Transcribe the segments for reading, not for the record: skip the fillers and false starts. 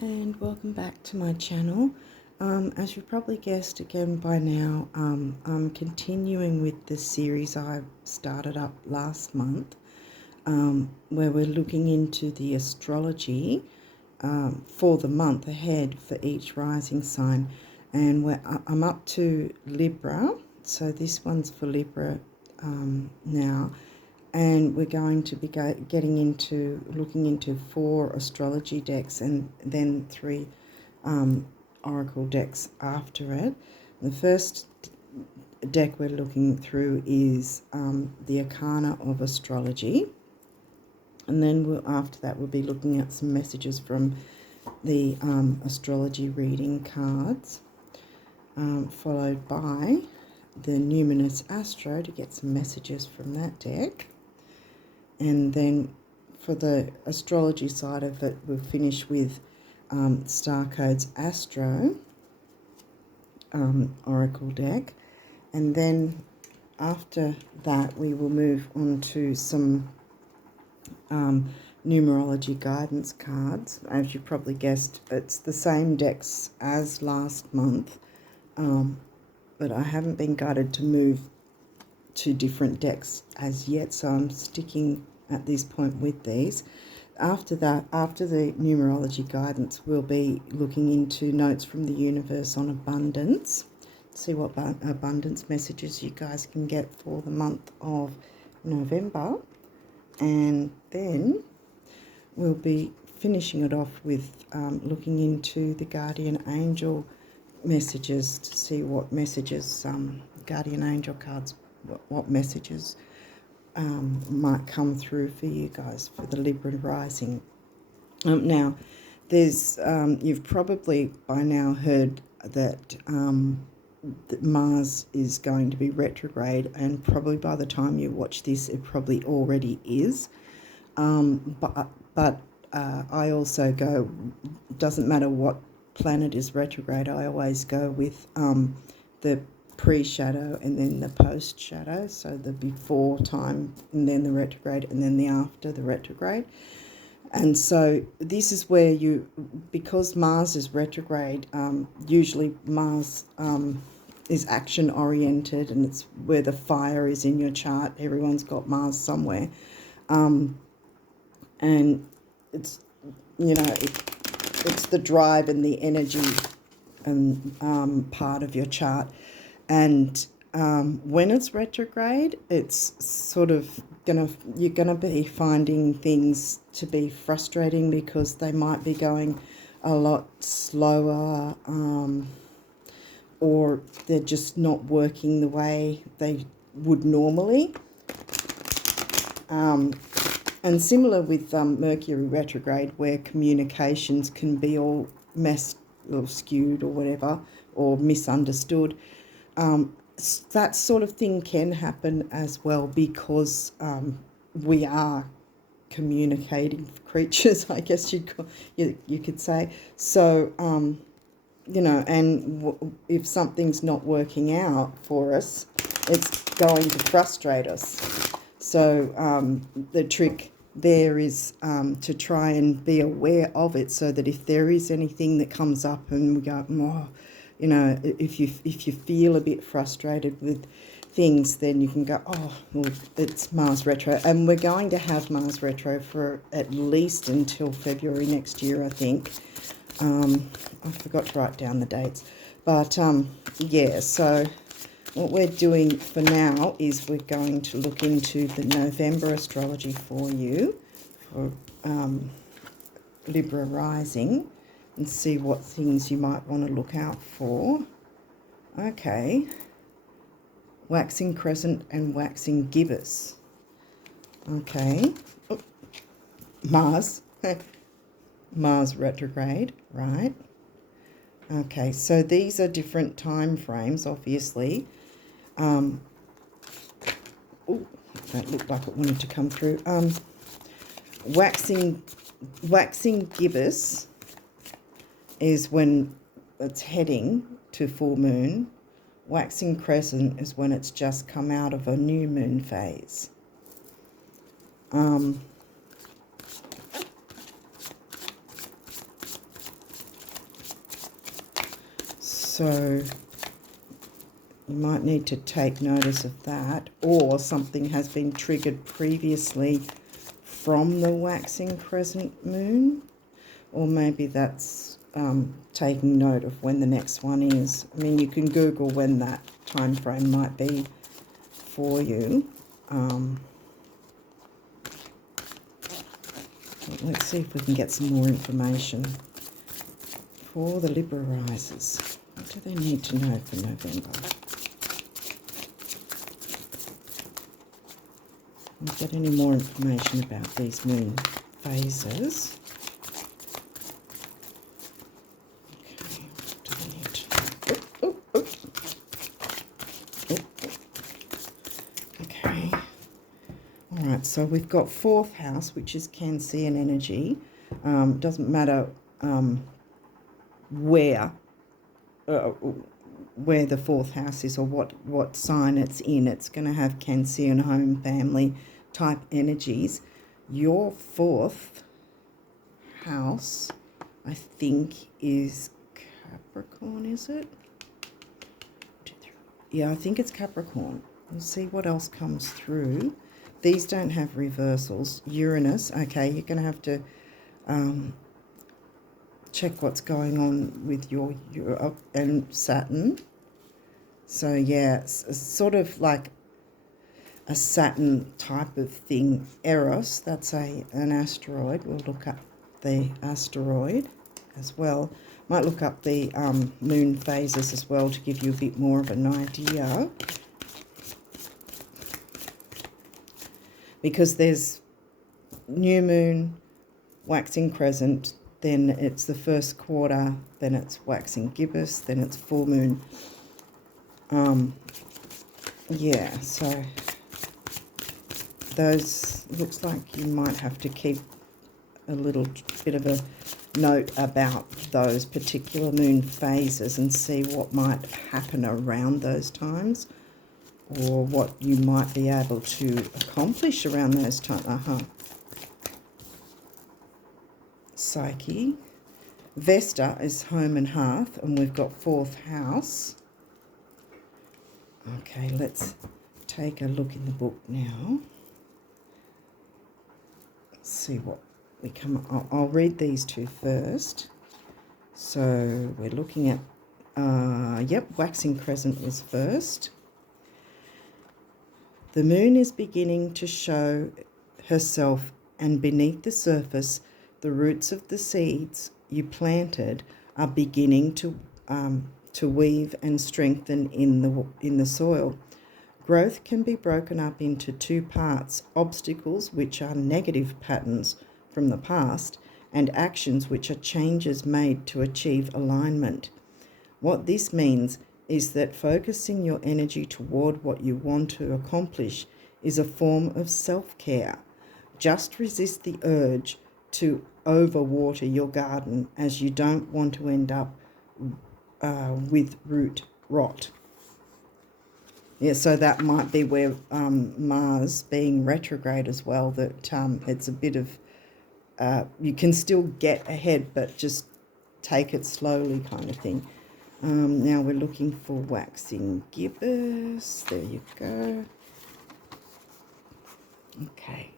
and welcome back to my channel. As you've probably guessed again by now, I'm continuing with the series I started up last month, where we're looking into the astrology for the month ahead for each rising sign. And I'm up to Libra, so this one's for Libra now. And we're going to be looking into 4 astrology decks and then 3 oracle decks after it. The first deck we're looking through is the Arcana of Astrology, and then after that we'll be looking at some messages from the astrology reading cards, followed by the Numerous Astro to get some messages from that deck. And then for the astrology side of it, we'll finish with Star Codes Astro Oracle deck. And then after that, we will move on to some numerology guidance cards. As you probably guessed, it's the same decks as last month, but I haven't been guided to move to different decks as yet, so I'm sticking at this point with these. After that, after the numerology guidance, we'll be looking into notes from the universe on abundance, see what abundance messages you guys can get for the month of November, and then we'll be finishing it off with looking into the guardian angel messages to see what messages guardian angel cards, what messages might come through for you guys for the Libra rising. Now, there's you've probably by now heard that Mars is going to be retrograde, and probably by the time you watch this, it probably already is. But I also go, doesn't matter what planet is retrograde, I always go with the pre-shadow and then the post-shadow, so the before time and then the retrograde and then the after the retrograde. And so this is where because Mars is retrograde, usually Mars is action oriented, and it's where the fire is in your chart. Everyone's got Mars somewhere, and it's it's the drive and the energy and part of your chart. And when it's retrograde, it's sort of you're gonna be finding things to be frustrating because they might be going a lot slower, or they're just not working the way they would normally. And similar with Mercury retrograde, where communications can be all messed or skewed or whatever, or misunderstood. That sort of thing can happen as well, because we are communicating creatures, I guess you could say. So, and if something's not working out for us, it's going to frustrate us. So the trick there is to try and be aware of it, so that if there is anything that comes up and we go, oh, if you feel a bit frustrated with things, then you can go, oh, well, it's Mars retro. And we're going to have Mars retro for at least until February next year, I think. I forgot to write down the dates. But, yeah, so what we're doing for now is we're going to look into the November astrology for you, for Libra rising, and see what things you might want to look out for. Okay. Waxing crescent and waxing gibbous. Okay. Oh, Mars. Mars retrograde, right? Okay, so these are different time frames, obviously. Oh, that looked like it wanted to come through. Waxing gibbous is when it's heading to full moon. Waxing crescent is when it's just come out of a new moon phase. So you might need to take notice of that, or something has been triggered previously from the waxing crescent moon, or maybe that's taking note of when the next one is. I mean, you can Google when that time frame might be for you. Let's see if we can get some more information for the Libra risers. What do they need to know for November? We'll get any more information about these moon phases. Okay, what do they need to know? Okay. All right, so we've got 4th house, which is Cancerian energy. Doesn't matter where the 4th house is or what sign it's in. It's going to have Cancerian home, family type energies. Your 4th house, I think, is Capricorn, is it? Yeah, I think it's Capricorn. We'll see what else comes through. These don't have reversals. Uranus, okay, you're going to have to check what's going on with your Europe and Saturn. So yeah, it's sort of like a Saturn type of thing. Eros, that's an asteroid. We'll look up the asteroid as well. Might look up the moon phases as well to give you a bit more of an idea. Because there's new moon, waxing crescent, then it's the first quarter, then it's waxing gibbous, then it's full moon. Yeah, so those, looks like you might have to keep a little bit of a note about those particular moon phases and see what might happen around those times, or what you might be able to accomplish around those times. Psyche. Vesta is home and hearth, and we've got 4th house. Okay, let's take a look in the book now. Let's see what we come up. I'll read these two first. So we're looking at, waxing crescent was first. The moon is beginning to show herself, and beneath the surface, the roots of the seeds you planted are beginning to weave and strengthen in the soil. Growth can be broken up into 2 parts: obstacles, which are negative patterns from the past, and actions, which are changes made to achieve alignment. What this means is that focusing your energy toward what you want to accomplish is a form of self-care. Just resist the urge to overwater your garden, as you don't want to end up with root rot. Yeah, so that might be where Mars being retrograde as well, that it's a bit of, you can still get ahead, but just take it slowly kind of thing. Now we're looking for waxing gibbous. There you go. Okay.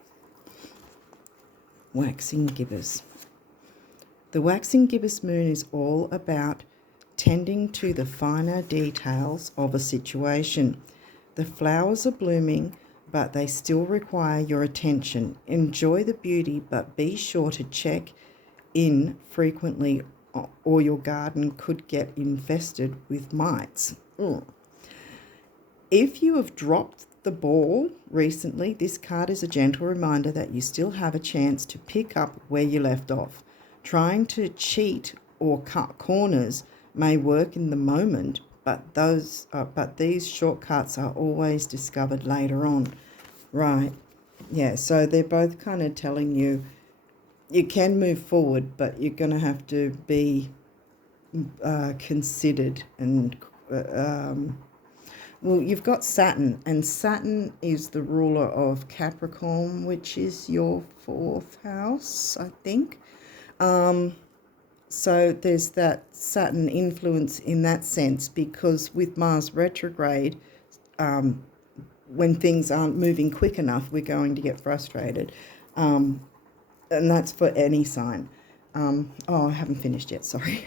Waxing gibbous. The waxing gibbous moon is all about tending to the finer details of a situation. The flowers are blooming, but they still require your attention. Enjoy the beauty, but be sure to check in frequently, or your garden could get infested with mites. If you have dropped the ball recently, this card is a gentle reminder that you still have a chance to pick up where you left off. Trying to cheat or cut corners may work in the moment, but these shortcuts are always discovered later on. Right. Yeah, so they're both kind of telling you you can move forward, but you're going to have to be considered. And well, you've got Saturn, and Saturn is the ruler of Capricorn, which is your 4th house, I think. So there's that Saturn influence in that sense, because with Mars retrograde, when things aren't moving quick enough, we're going to get frustrated. And that's for any sign. I haven't finished yet, sorry.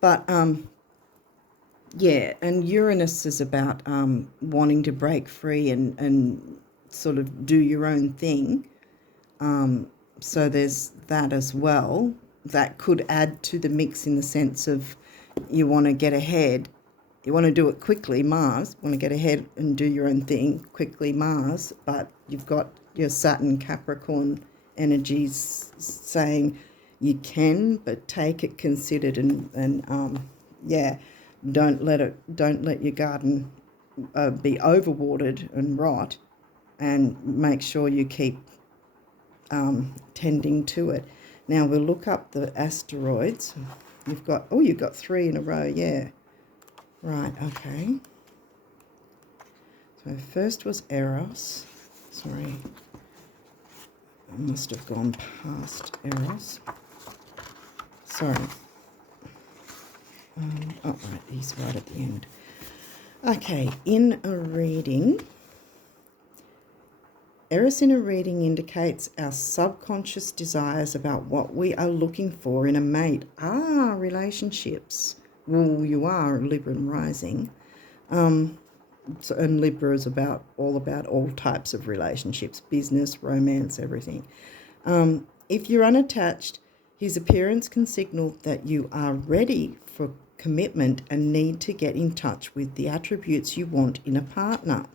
But yeah, and Uranus is about wanting to break free and sort of do your own thing. So there's that as well. That could add to the mix in the sense of you want to get ahead. You want to do it quickly, Mars. You want to get ahead and do your own thing quickly, Mars. But you've got your Saturn Capricorn energies saying you can, but take it considered and yeah, don't let your garden be overwatered and rot, and make sure you keep tending to it. Now we'll look up the asteroids. You've got 3 in a row, yeah. Right, okay. So first was Eros. Sorry, I must have gone past Eros. Sorry. Right, he's right at the end. Okay, in a reading, Eros in a reading indicates our subconscious desires about what we are looking for in a mate. Relationships. Well, you are Libra and rising. And Libra is all about all types of relationships, business, romance, everything. If you're unattached, his appearance can signal that you are ready for commitment and need to get in touch with the attributes you want in a partner.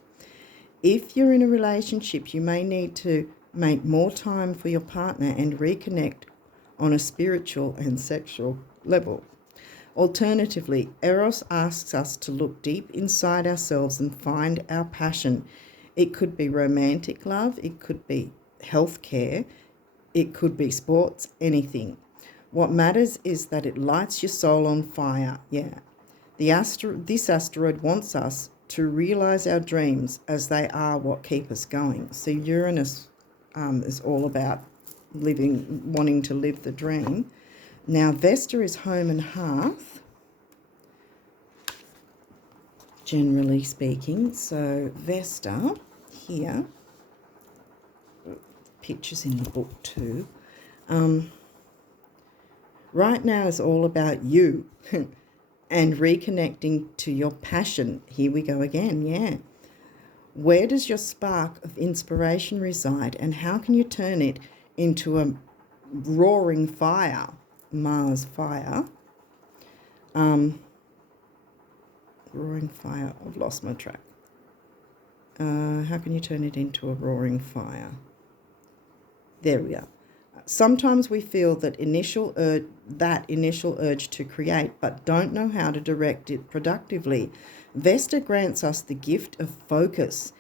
If you're in a relationship, you may need to make more time for your partner and reconnect on a spiritual and sexual level. Alternatively, Eros asks us to look deep inside ourselves and find our passion. It could be romantic love, it could be healthcare, it could be sports, anything. What matters is that it lights your soul on fire. Yeah. This asteroid wants us to realize our dreams, as they are what keep us going. So Uranus is all about wanting to live the dream. Now Vesta is home and hearth, generally speaking. So Vesta here, pictures in the book too. Right now is all about you and reconnecting to your passion. Here we go again, yeah. Where does your spark of inspiration reside, and how can you turn it into a roaring fire? Mars fire. Roaring fire. I've lost my track. How can you turn it into a roaring fire? There we are. Sometimes we feel that initial urge to create, but don't know how to direct it productively. Vesta grants us the gift of focus.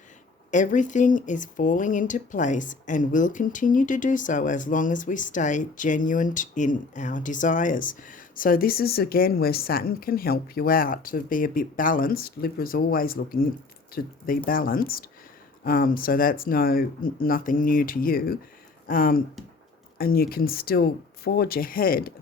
Everything is falling into place and will continue to do so as long as we stay genuine in our desires. So this is again where Saturn can help you out to be a bit balanced. Libra's always looking to be balanced, so that's nothing new to you. And you can still forge ahead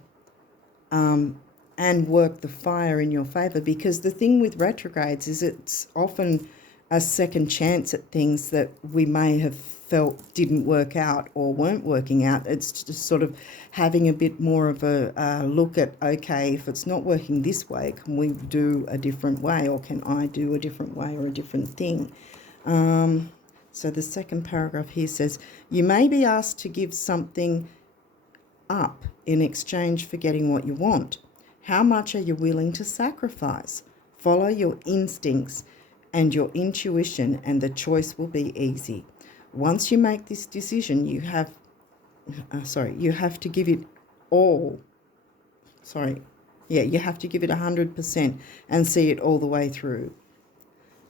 and work the fire in your favour, because the thing with retrogrades is it's often a second chance at things that we may have felt didn't work out or weren't working out. It's just sort of having a bit more of a look at, okay, if it's not working this way, can we do a different way, or can I do a different way or a different thing? So the second paragraph here says, you may be asked to give something up in exchange for getting what you want. How much are you willing to sacrifice? Follow your instincts and your intuition, and the choice will be easy. Once you make this decision, you have to give it all. You have to give it 100% and see it all the way through.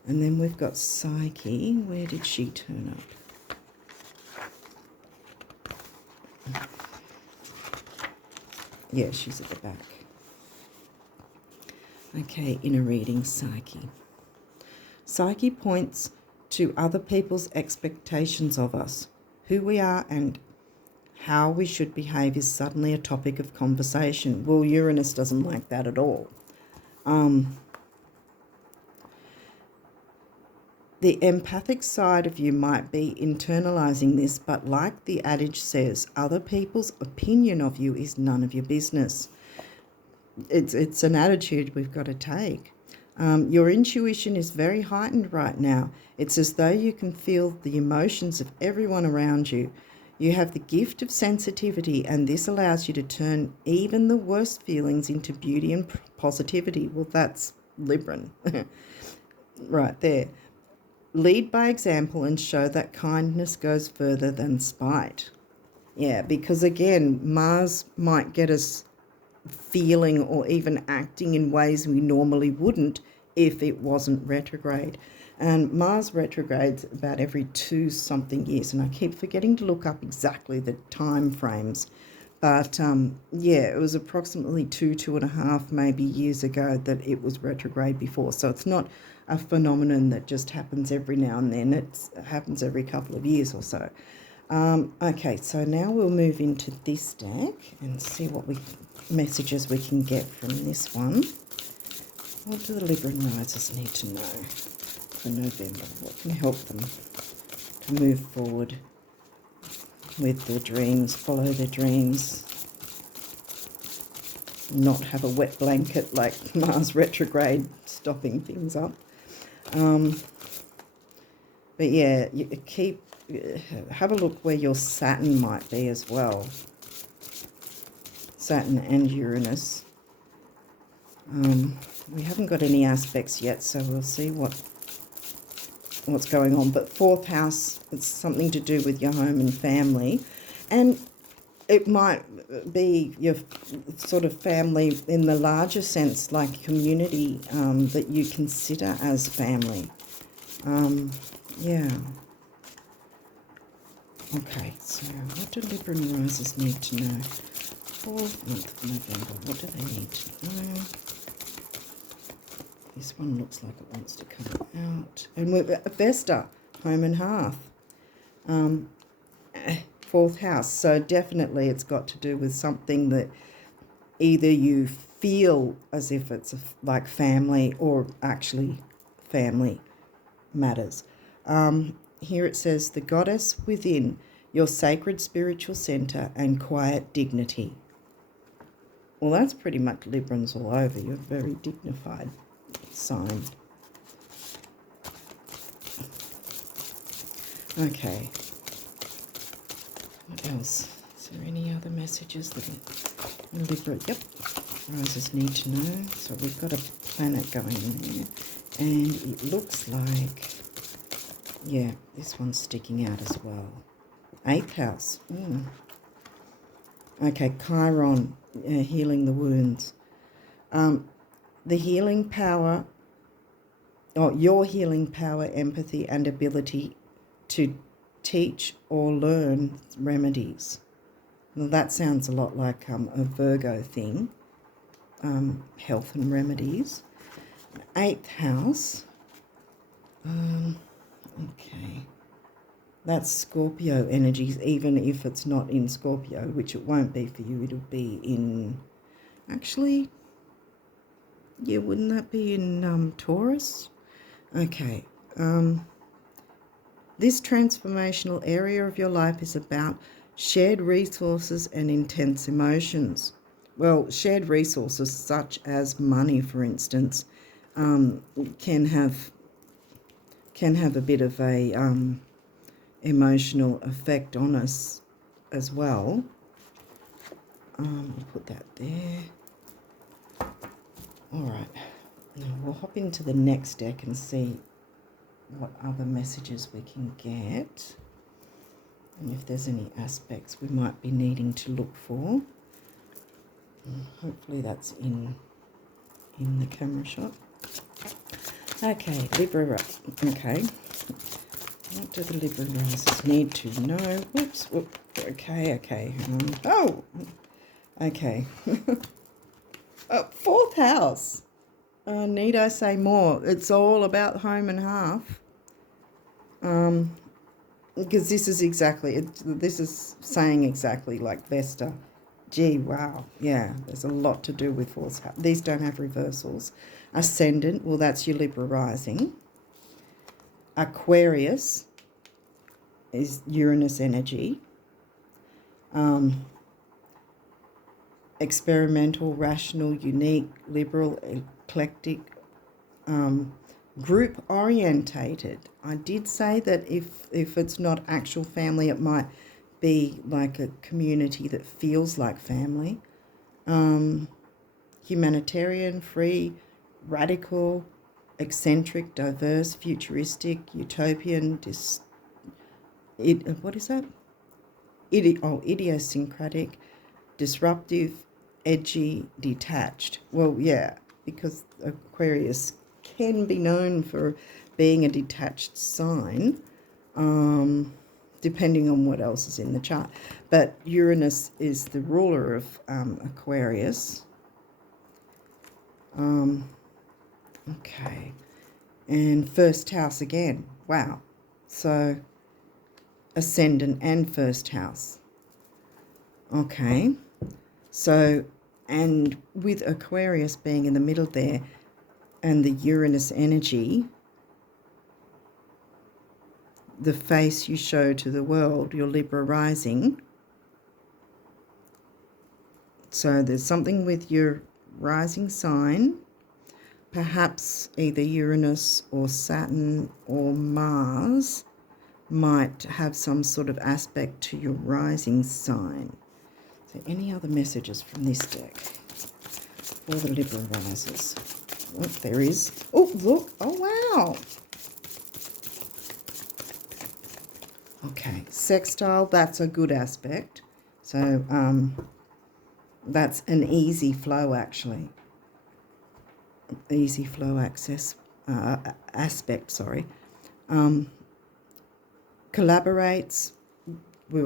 And then we've got Psyche. Where did she turn up? Yeah, she's at the back. Okay, in a reading, Psyche. Psyche points to other people's expectations of us, who we are and how we should behave is suddenly a topic of conversation. Well, Uranus doesn't like that at all. The empathic side of you might be internalizing this, but like the adage says, other people's opinion of you is none of your business. It's an attitude we've got to take. Your intuition is very heightened right now. It's as though you can feel the emotions of everyone around you. You have the gift of sensitivity, and this allows you to turn even the worst feelings into beauty and positivity. Well, that's Libran right there. Lead by example and show that kindness goes further than spite. Yeah, because again, Mars might get us feeling or even acting in ways we normally wouldn't if it wasn't retrograde. And Mars retrogrades about every 2-something years, and I keep forgetting to look up exactly the time frames. But yeah, it was approximately 2.5 maybe years ago that it was retrograde before. So it's not a phenomenon that just happens every now and then. It happens every couple of years or so. Okay, so now we'll move into this deck and see what messages we can get from this one. What do the Libran risers need to know for November? What can help them to move forward with their dreams, follow their dreams, not have a wet blanket like Mars retrograde stopping things up. But yeah, you have a look where your Saturn might be as well. Saturn and Uranus. We haven't got any aspects yet, so we'll see what's going on. But 4th house, it's something to do with your home and family. And it might be your sort of family in the larger sense, like community that you consider as family. Yeah. Okay, so what do Libran risers need to know? 4th month of November, what do they need to know? This one looks like it wants to come out. And we're Vesta, home and hearth. 4th house, so definitely it's got to do with something that either you feel as if it's like family or actually family matters. Here it says, the goddess within, your sacred spiritual center and quiet dignity. Well, that's pretty much Librans all over. You're a very dignified sign. Okay. What else? Is there any other messages that Libra? Yep. Risers need to know. So we've got a planet going in there. And it looks like, yeah, this one's sticking out as well. 8th house. Okay, Chiron, healing the wounds. The healing power, your healing power, empathy, and ability to teach or learn remedies. Well, that sounds a lot like a Virgo thing, health and remedies. 8th house, okay, that's Scorpio energies, even if it's not in Scorpio, which it won't be for you, it'll be in, actually, yeah, wouldn't that be in Taurus? Okay, this transformational area of your life is about shared resources and intense emotions. Well, shared resources such as money, for instance, can have a bit of a emotional effect on us as well. I'll put that there. All right, now we'll hop into the next deck and see what other messages we can get, and if there's any aspects we might be needing to look for. Hopefully that's in the camera shot. Okay, Libra. Okay, what do the Libra risers need to know? Whoops. Okay. Oh, okay. 4th house. Need I say more? It's all about home and hearth. because this is exactly, this is saying exactly like Vesta. Gee, wow, yeah, there's a lot to do with fourth house. These don't have reversals. Ascendant, well, that's your Libra rising. Aquarius is Uranus energy. Experimental, rational, unique, liberal, eclectic, group orientated. I did say that if it's not actual family, it might be like a community that feels like family. Humanitarian, free, radical, eccentric, diverse, futuristic, utopian, what is that? Idiosyncratic, disruptive, edgy, detached. Well, yeah, because Aquarius can be known for being a detached sign, depending on what else is in the chart. But Uranus is the ruler of Aquarius. Okay. And first house again. Wow. So ascendant and first house. Okay. So, and with Aquarius being in the middle there and the Uranus energy, the face you show to the world, your Libra rising. So there's something with your rising sign, perhaps either Uranus or Saturn or Mars might have some sort of aspect to your rising sign. So any other messages from this deck for the Libra risers? Oh, there is. Oh, look. Oh, wow. Okay, sextile, that's a good aspect. So that's an easy flow, actually. Easy flow aspect, sorry. Collaborates. I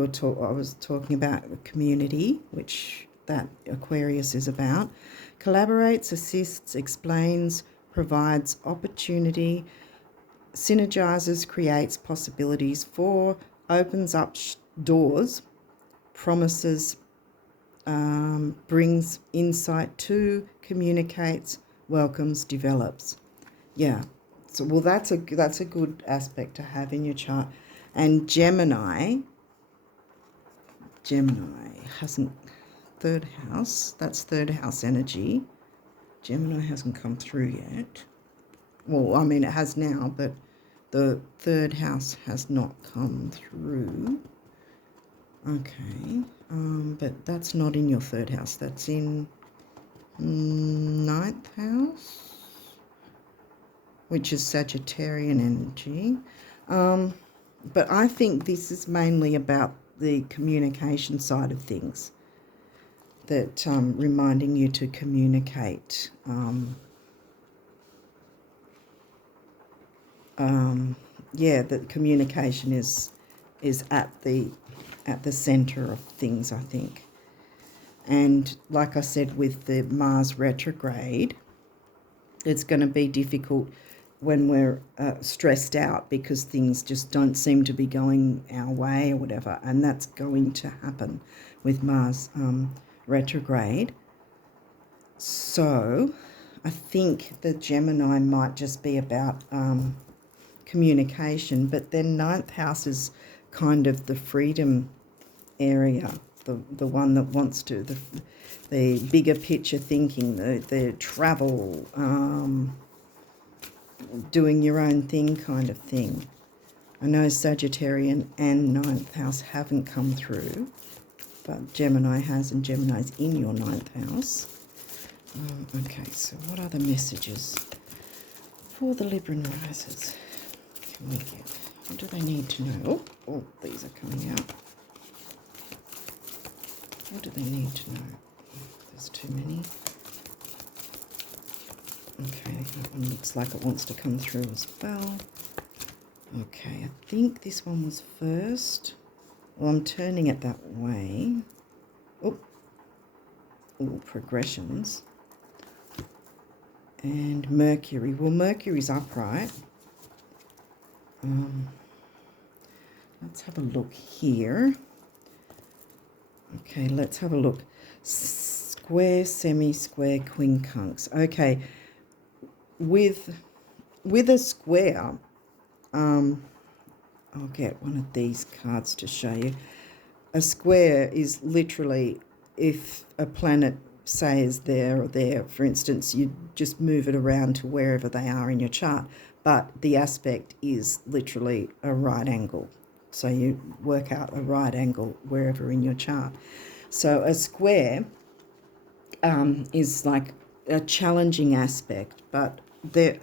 was talking about community, which that Aquarius is about. Collaborates, assists, explains, provides opportunity, synergizes, creates possibilities for, opens up doors, promises, brings insight to, communicates, welcomes, develops. Yeah. So, well, that's a good aspect to have in your chart. And Gemini hasn't, third house, that's third house energy. Gemini hasn't come through yet. Well, I mean, it has now, but the third house has not come through. Okay, but that's not in your third house. That's in ninth house, which is Sagittarian energy. But I think this is mainly about the communication side of things, that reminding you to communicate. Yeah, that communication is at the center of things, I think. And like I said, with the Mars retrograde, it's going to be difficult when we're stressed out because things just don't seem to be going our way or whatever, and that's going to happen with Mars retrograde. So I think the Gemini might just be about communication, but then ninth house is kind of the freedom area, the one that wants to, the bigger picture thinking, the travel, doing your own thing kind of thing. I know Sagittarian and ninth house haven't come through, but Gemini has, and Gemini's in your ninth house. Okay, so what are the messages for the Libra risers? Can we get? What do they need to know? Oh, these are coming out. What do they need to know? There's too many. Okay, that one looks like it wants to come through as well. Okay, I think this one was first. Well, I'm turning it that way. Oh, progressions. And Mercury. Well, Mercury's upright. let's have a look here. Okay, let's have a look. Square, semi-square, quincunx. Okay, with a square, I'll get one of these cards to show you. A square is literally if a planet, say, is there or there, for instance, you just move it around to wherever they are in your chart, but the aspect is literally a right angle. So you work out a right angle wherever in your chart. So a square is like a challenging aspect, but there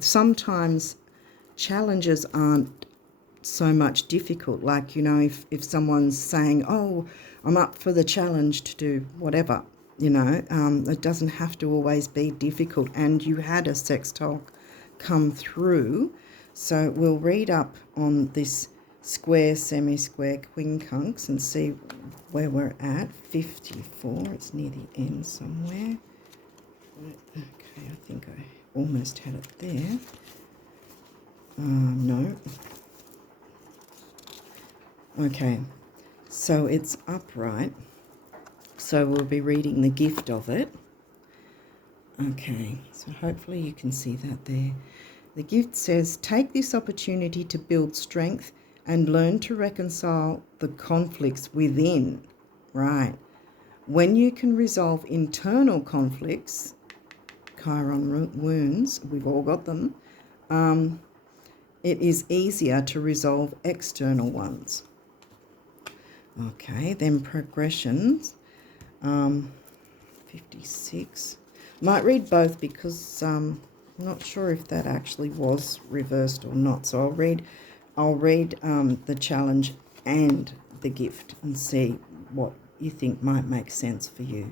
sometimes challenges aren't so much difficult. Like, you know, if someone's saying, oh, I'm up for the challenge to do whatever, you know, it doesn't have to always be difficult. And you had a sextile come through. So we'll read up on this square, semi-square, quincunx and see where we're at. 54, it's near the end somewhere. Okay, I think I almost had it there. No. Okay, so it's upright. So we'll be reading the gift of it. Okay, so hopefully you can see that there. The gift says, take this opportunity to build strength and learn to reconcile the conflicts within. Right. When you can resolve internal conflicts, Chiron wounds, we've all got them, it is easier to resolve external ones. Okay, then progressions, 56. Might read both because I'm not sure if that actually was reversed or not. So I'll read the challenge and the gift and see what you think might make sense for you.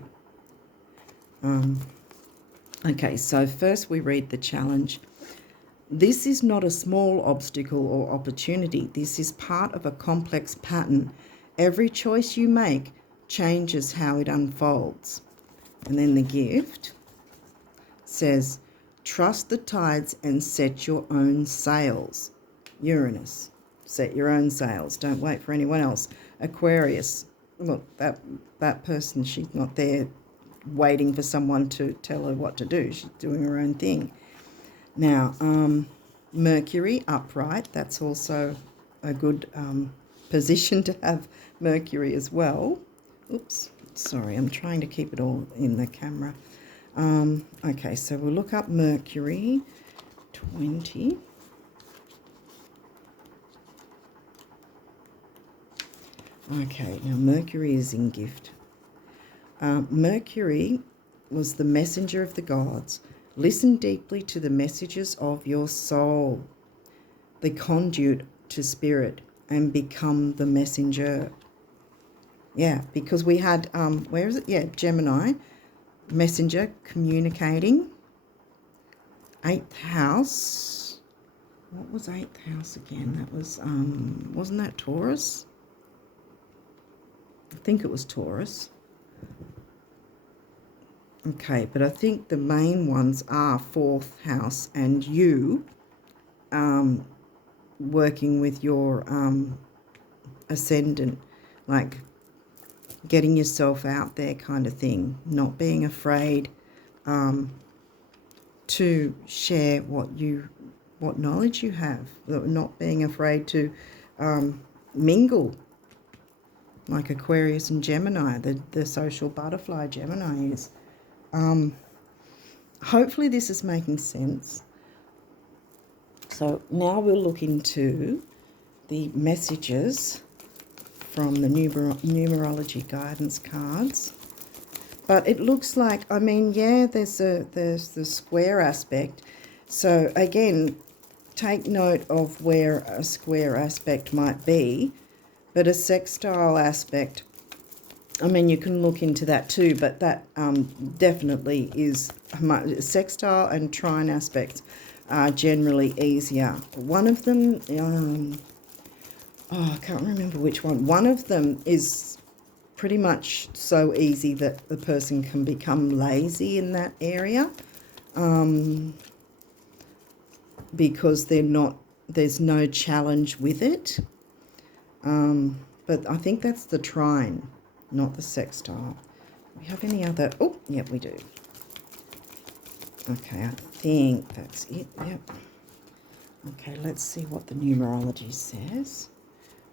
Okay, so first we read the challenge. This is not a small obstacle or opportunity. This is part of a complex pattern. Every choice you make changes how it unfolds. And then the gift says, trust the tides and set your own sails. Uranus, set your own sails. Don't wait for anyone else. Aquarius, look, that person, she's not there waiting for someone to tell her what to do. She's doing her own thing. Now, Mercury, upright. That's also a good position to have Mercury as well. Oops, sorry, I'm trying to keep it all in the camera. Okay, so we'll look up Mercury, 20. Okay, now Mercury is in gift. Mercury was the messenger of the gods. Listen deeply to the messages of your soul, the conduit to spirit, and become the messenger. Yeah, because we had, where is it? Yeah, Gemini, messenger, communicating. 8th house. What was 8th house again? That was, wasn't that Taurus? I think it was Taurus. Okay, but I think the main ones are 4th house and you working with your ascendant, like getting yourself out there kind of thing, not being afraid to share what knowledge you have, not being afraid to mingle, like Aquarius and Gemini, the social butterfly Gemini is. Hopefully this is making sense. So now we'll look into the messages from the numerology guidance cards. But it looks like, I mean, yeah, there's the square aspect. So again, take note of where a square aspect might be, but a sextile aspect, I mean, you can look into that too, but that definitely is, sextile and trine aspects are generally easier. One of them, I can't remember which one. One of them is pretty much so easy that the person can become lazy in that area because they're not there's no challenge with it. But I think that's the trine, not the sextile. Do we have any other? Oh, yeah, we do. Okay, I think that's it. Yep. Okay, let's see what the numerology says.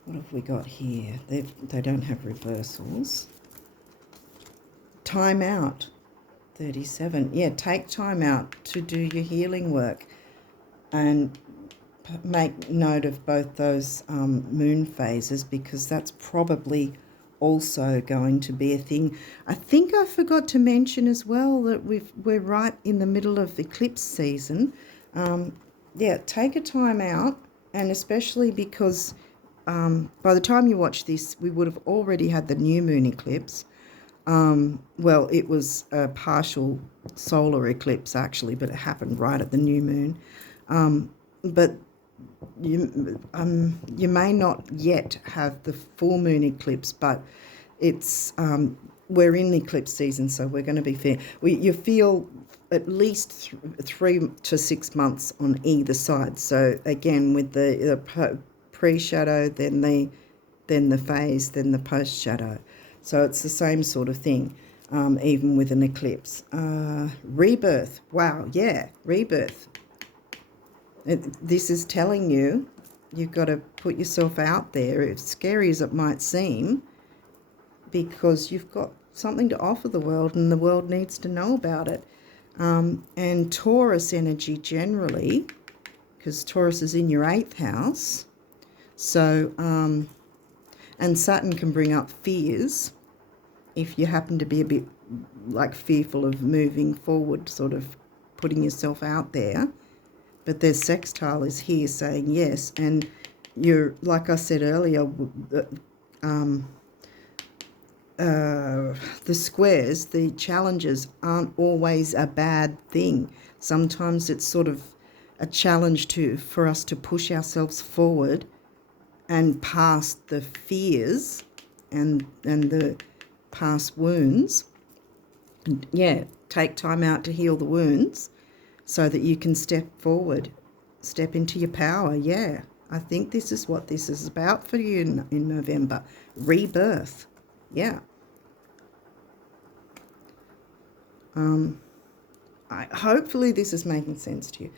What have we got here? They don't have reversals. Time out, 37. Yeah, take time out to do your healing work and make note of both those moon phases, because that's probably also going to be a thing. I think I forgot to mention as well that we're right in the middle of eclipse season. Yeah, take a time out, and especially because by the time you watch this, we would have already had the new moon eclipse. Well, it was a partial solar eclipse actually, but it happened right at the new moon. But you may not yet have the full moon eclipse, but it's we're in eclipse season, so we're going to be fair. You feel at least 3 to 6 months on either side. So again, with the pre-shadow, then the phase, then the post-shadow. So it's the same sort of thing, even with an eclipse. Rebirth. Wow, yeah, rebirth. This is telling you you've got to put yourself out there, as scary as it might seem, because you've got something to offer the world and the world needs to know about it. And Taurus energy generally, because Taurus is in your 8th house. So, and Saturn can bring up fears if you happen to be a bit like fearful of moving forward, sort of putting yourself out there. But their sextile is here saying yes, and you're, like I said earlier, the squares, the challenges aren't always a bad thing. Sometimes it's sort of a challenge for us to push ourselves forward and past the fears and the past wounds. Yeah, take time out to heal the wounds so that you can step forward, step into your power. Yeah, I think this is what this is about for you in November. Rebirth. Yeah. Hopefully this is making sense to you.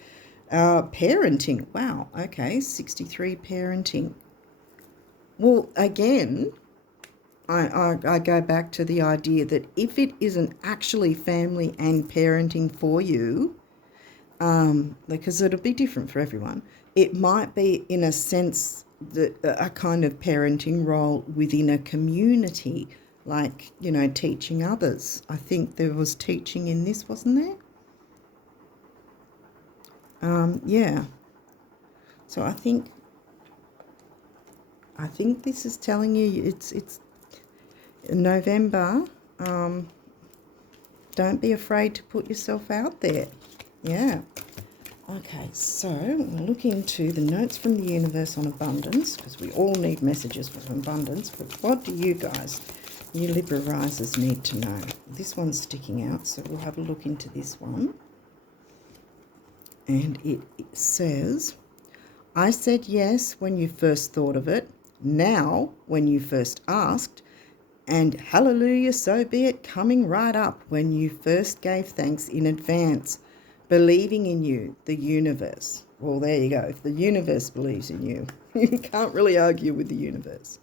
Parenting. Wow. Okay. 63 parenting. Well, again, I go back to the idea that if it isn't actually family and parenting for you, because it'll be different for everyone, it might be in a sense that a kind of parenting role within a community, like, you know, teaching others. I think there was teaching in this, wasn't there? Yeah. So I think this is telling you it's November. Don't be afraid to put yourself out there. Yeah. Okay, so we'll look into the notes from the universe on abundance, because we all need messages from abundance. But what do you guys, you Libra risers, need to know? This one's sticking out, so we'll have a look into this one. And it says, I said yes when you first thought of it, now when you first asked, and hallelujah, so be it, coming right up when you first gave thanks in advance, believing in you, the universe. Well, there you go. If the universe believes in you, you can't really argue with the universe.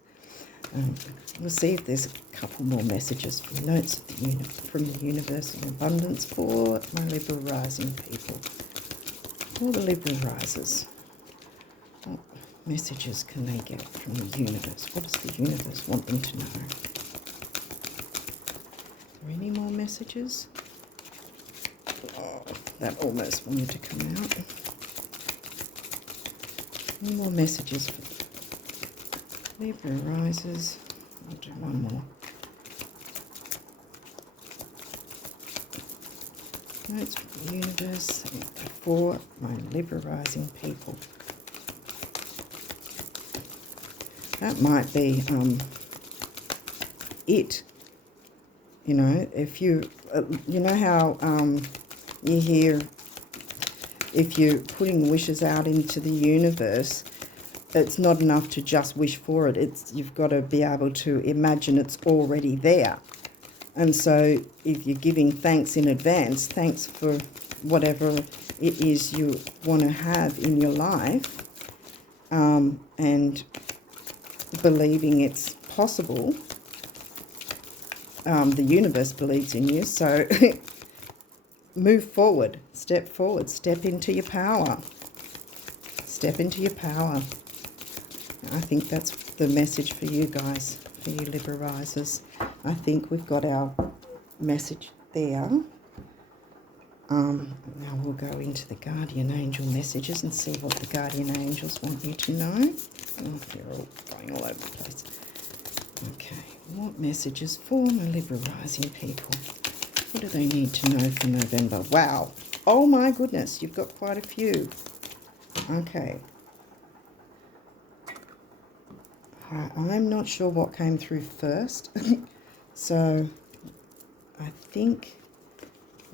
We'll see if there's a couple more messages from notes from the universe in abundance for my Libra rising people. All the Libra risers. What messages can they get from the universe? What does the universe want them to know? Are there any more messages? Oh, that almost wanted to come out. Any more messages for Libra risers? I'll do one more. Notes from the universe for my Libra rising people. That might be it. You know, if you, you know how you hear if you're putting wishes out into the universe, it's not enough to just wish for it. You've got to be able to imagine it's already there. And so if you're giving thanks in advance, thanks for whatever it is you want to have in your life, and believing it's possible, the universe believes in you. So move forward, step into your power. Step into your power. I think that's the message for you guys, for you Libra risers. I think we've got our message there. Now we'll go into the guardian angel messages and see what the guardian angels want you to know. Oh, they're all going all over the place. Okay, what messages for my Libra rising people? What do they need to know for November? Wow. Oh my goodness, you've got quite a few. Okay. I'm not sure what came through first. So I think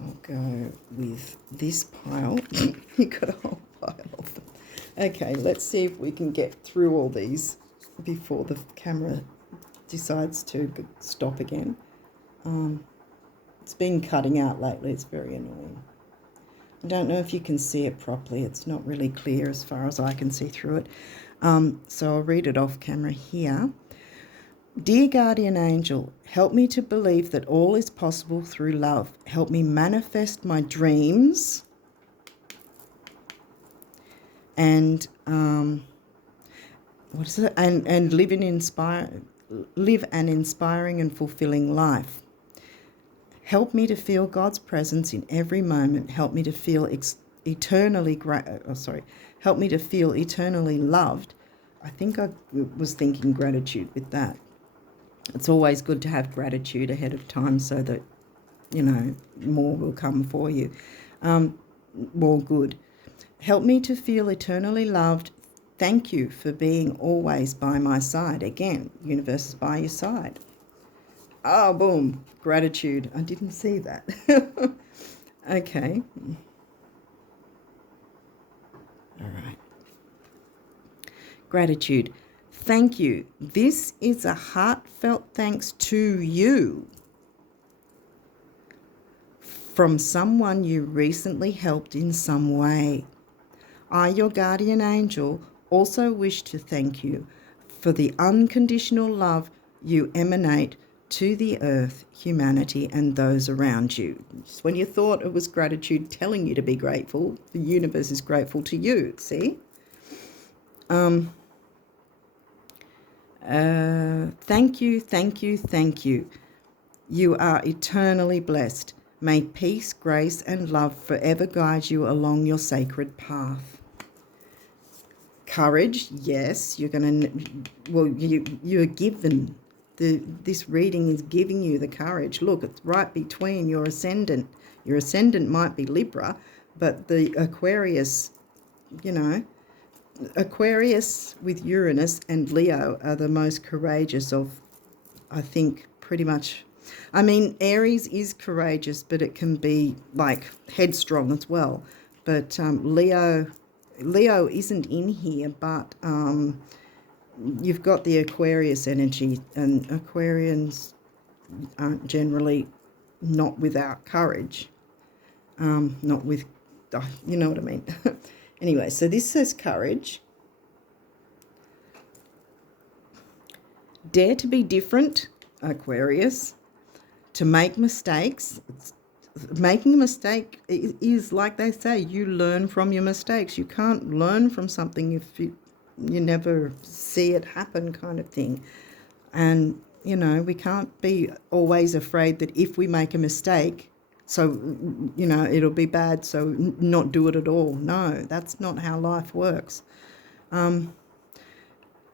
I'll go with this pile. You've got a whole pile of them. Okay, let's see if we can get through all these before the camera decides to stop again. It's been cutting out lately. It's very annoying. I don't know if you can see it properly. It's not really clear as far as I can see through it. So I'll read it off camera here. Dear guardian angel, help me to believe that all is possible through love. Help me manifest my dreams and what is it? And live an inspiring and fulfilling life. Help me to feel God's presence in every moment. Help me to feel help me to feel eternally loved. I think I was thinking gratitude with that. It's always good to have gratitude ahead of time so that, you know, more will come for you. More good. Help me to feel eternally loved. Thank you for being always by my side. Again, universe is by your side. Oh, boom. Gratitude. I didn't see that. Okay. All right. Gratitude. Thank you. This is a heartfelt thanks to you from someone you recently helped in some way. I, your guardian angel, also wish to thank you for the unconditional love you emanate to the earth, humanity, and those around you. Just when you thought it was gratitude telling you to be grateful, the universe is grateful to you, see? Thank you, thank you, thank you. You are eternally blessed. May peace, grace, and love forever guide you along your sacred path. Courage, yes, you're given. This reading is giving you the courage. Look, it's right between your ascendant. Your ascendant might be Libra, but the Aquarius, you know, Aquarius with Uranus and Leo are the most courageous of, I think, pretty much. I mean, Aries is courageous, but it can be like headstrong as well. But Leo isn't in here, but you've got the Aquarius energy, and Aquarians aren't generally not without courage, not with, you know what I mean. Anyway, so this says courage. Dare to be different, Aquarius. To make mistakes. Making a mistake is, like they say, you learn from your mistakes. You can't learn from something if you never see it happen, kind of thing. And, you know, we can't be always afraid that if we make a mistake, so, you know, it'll be bad, so not do it at all. No, that's not how life works.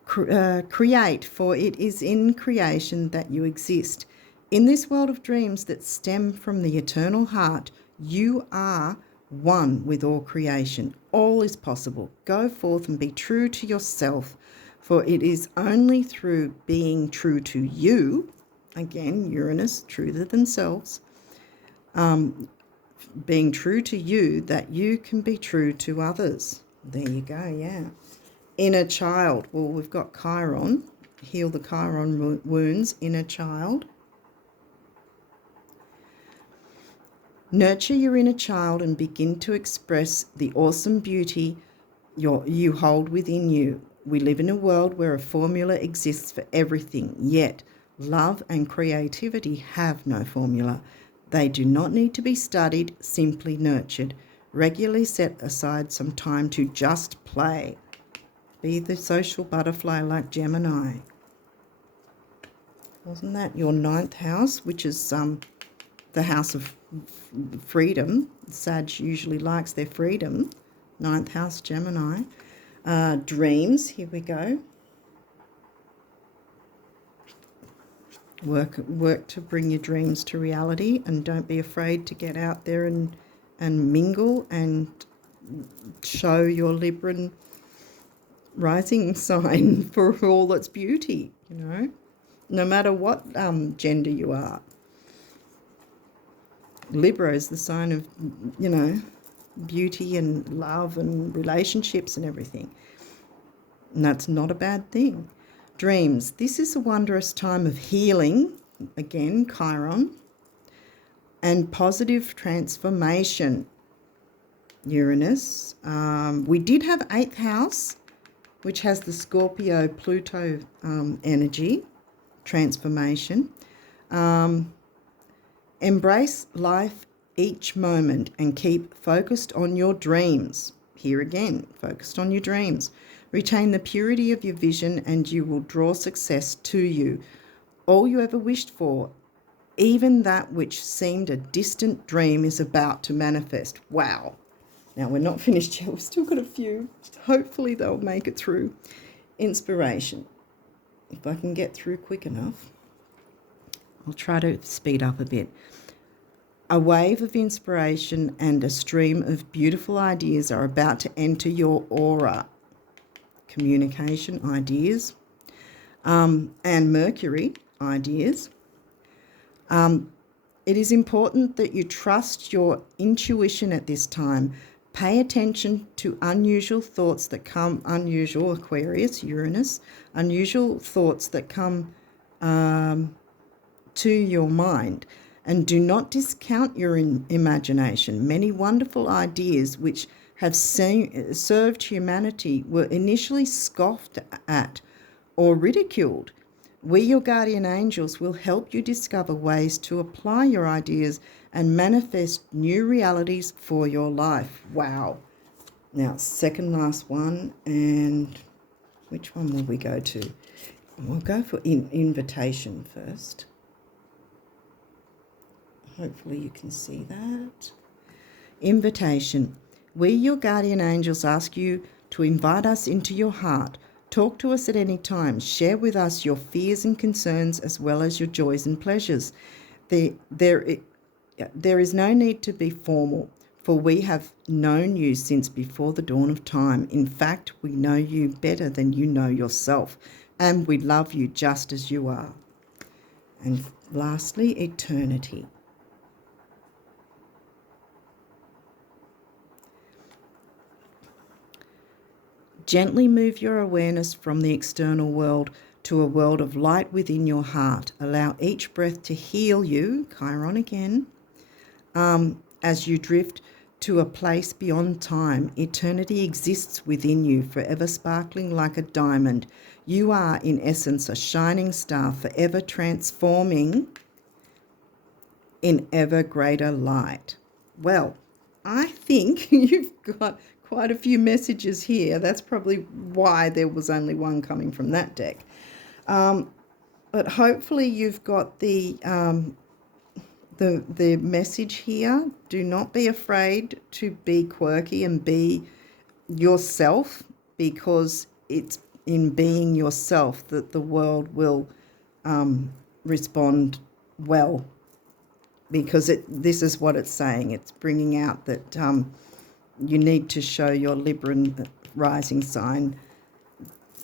Create, for it is in creation that you exist. In this world of dreams that stem from the eternal heart, you are one with all creation. All is possible. Go forth and be true to yourself, for it is only through being true to you, again, Uranus, true to themselves, being true to you that you can be true to others. There you go, yeah. Inner child. Well, we've got Chiron. Heal the Chiron wounds. Inner child. Nurture your inner child and begin to express the awesome beauty you hold within you. We live in a world where a formula exists for everything, yet love and creativity have no formula. They do not need to be studied, simply nurtured. Regularly set aside some time to just play. Be the social butterfly like Gemini. Wasn't that your 9th house, which is the house of freedom? Sag usually likes their freedom. 9th house, Gemini. Dreams, here we go. Work to bring your dreams to reality, and don't be afraid to get out there and mingle and show your Libran rising sign for all its beauty, you know, no matter what gender you are. Libra is the sign of, you know, beauty and love and relationships and everything. And that's not a bad thing. Dreams. This is a wondrous time of healing, again, Chiron, and positive transformation, Uranus. We did have 8th house, which has the Scorpio-Pluto energy, transformation. Embrace life each moment and keep focused on your dreams. Here again, focused on your dreams. Retain the purity of your vision and you will draw success to you. All you ever wished for, even that which seemed a distant dream, is about to manifest. Wow. Now, we're not finished yet. We've still got a few. Hopefully they'll make it through. Inspiration. If I can get through quick enough, I'll try to speed up a bit. A wave of inspiration and a stream of beautiful ideas are about to enter your aura. Communication, ideas, and Mercury, ideas. It is important that you trust your intuition at this time. Pay attention to unusual thoughts that come, unusual Aquarius, Uranus, unusual thoughts that come to your mind. And do not discount your imagination. Many wonderful ideas which have served humanity were initially scoffed at or ridiculed. We, your guardian angels, will help you discover ways to apply your ideas and manifest new realities for your life. Wow. Now, second last one, and which one will we go to? We'll go for invitation first. Hopefully you can see that. Invitation. We, your guardian angels, ask you to invite us into your heart. Talk to us at any time. Share with us your fears and concerns as well as your joys and pleasures. There is no need to be formal, for we have known you since before the dawn of time. In fact, we know you better than you know yourself, and we love you just as you are. And lastly, eternity. Gently move your awareness from the external world to a world of light within your heart. Allow each breath to heal you, Chiron again, as you drift to a place beyond time. Eternity exists within you, forever sparkling like a diamond. You are, in essence, a shining star, forever transforming in ever greater light. Well, I think you've got quite a few messages here. That's probably why there was only one coming from that deck. But hopefully you've got the message here. Do not be afraid to be quirky and be yourself, because it's in being yourself that the world will respond well, because this is what it's saying. It's bringing out that you need to show your Libran rising sign.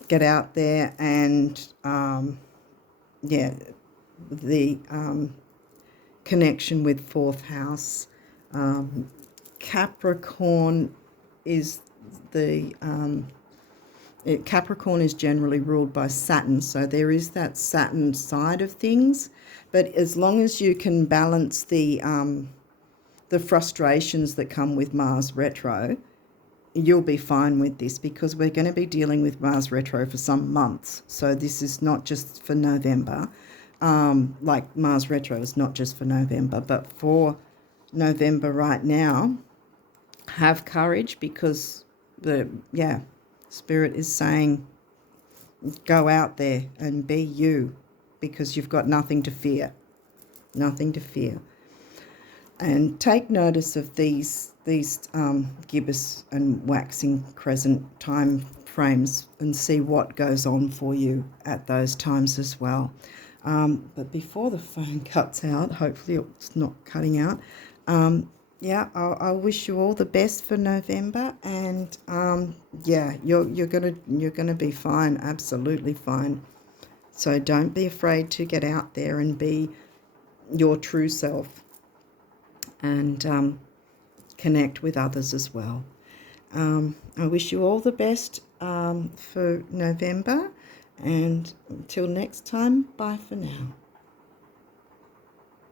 Get out there and, the connection with 4th house, Capricorn is the Capricorn is generally ruled by Saturn, so there is that Saturn side of things. But as long as you can balance the frustrations that come with Mars retro, you'll be fine with this, because we're going to be dealing with Mars retro for some months. So this is not just for November. Like Mars retro is not just for November, but for November right now, have courage, because Spirit is saying go out there and be you, because you've got nothing to fear. Nothing to fear. And take notice of these gibbous and waxing crescent time frames, and see what goes on for you at those times as well. But before the phone cuts out, hopefully it's not cutting out, I wish you all the best for November, and you're gonna be fine, absolutely fine. So don't be afraid to get out there and be your true self, and connect with others as well. I wish you all the best for November, and until next time, bye for now.